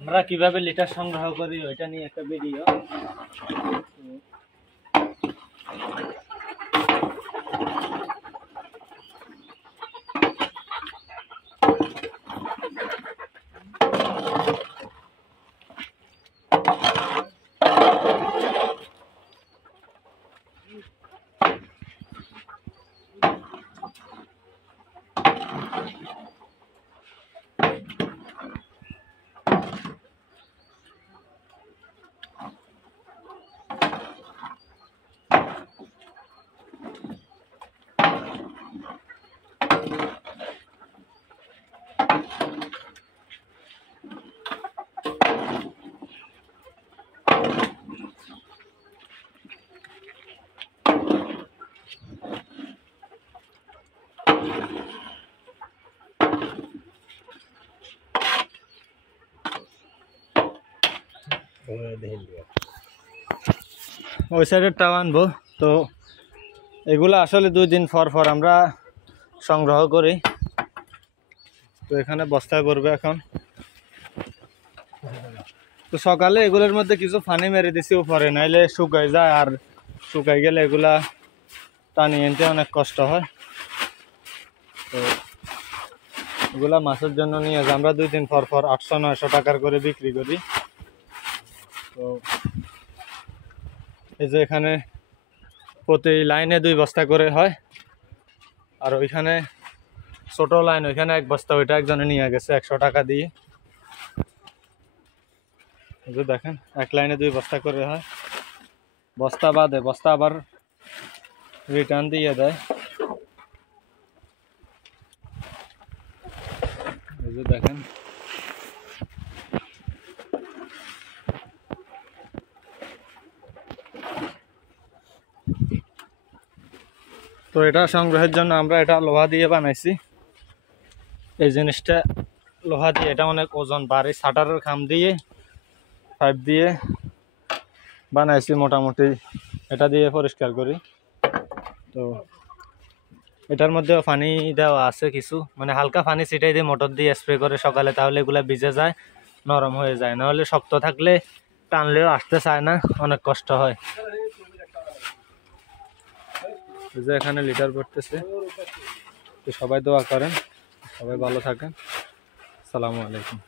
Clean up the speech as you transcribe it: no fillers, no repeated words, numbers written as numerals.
আমরা কিভাবে লিটার সংগ্রহ করি ওইটা নিয়ে একটা ভিডিও। ওই সাইডেরটাও আনবো। তো এগুলো আসলে 2 দিন পর আমরা সংগ্রহ করি। তো এখানে বস্তায় পড়বে এখন। তো সকালে এগুলোর মধ্যে কিছু পানি মেরে দিছি উপরে, নাইলে শুকাই যায়, আর শুকাই গেলে এগুলা টানি এনতে অনেক কষ্ট হয়। তো এগুলা মাছের জন্য নিয়ে যাই আমরা 2 দিন পর 800-900 টাকার করে বিক্রি করি। তো এই যে এখানে প্রতি লাইনে 2 বস্তা করে হয়, আর ওইখানে ছোট লাইন ওইখানে 1 বস্তা, ওইটা একজনে নিয়ে গেছে 100 টাকা দিয়ে। এই যে দেখেন এক লাইনে 2 বস্তা করে হয়, বস্তা বাদে বস্তা আবার রিটার্ন দিয়ে দেয়। এই যে দেখেন তো এটা সংগ্রহের জন্য আমরা এটা লোহা দিয়ে বানাইছি। এই জিনিসটা লোহা দিয়ে, এটা অনেক ওজন ভারী, শাটারের খাম দিয়ে পাইপ দিয়ে বানাইছি মোটামুটি। এটা দিয়ে পরিষ্কার করি। তো এটার মধ্যে পানি দেওয়া আছে কিছু, মানে হালকা পানি ছিটাই দিয়ে মোটর দিয়ে স্প্রে করে সকালে, তাহলে এগুলা ভিজে যায়, নরম হয়ে যায়। নাহলে শক্ত থাকলে টানলেও আসতে চায় না, অনেক কষ্ট হয়। যে এখানে লিটার পড়তেছে। তো সবাই দোয়া করেন, সবাই ভালো থাকেন। আসসালামু আলাইকুম।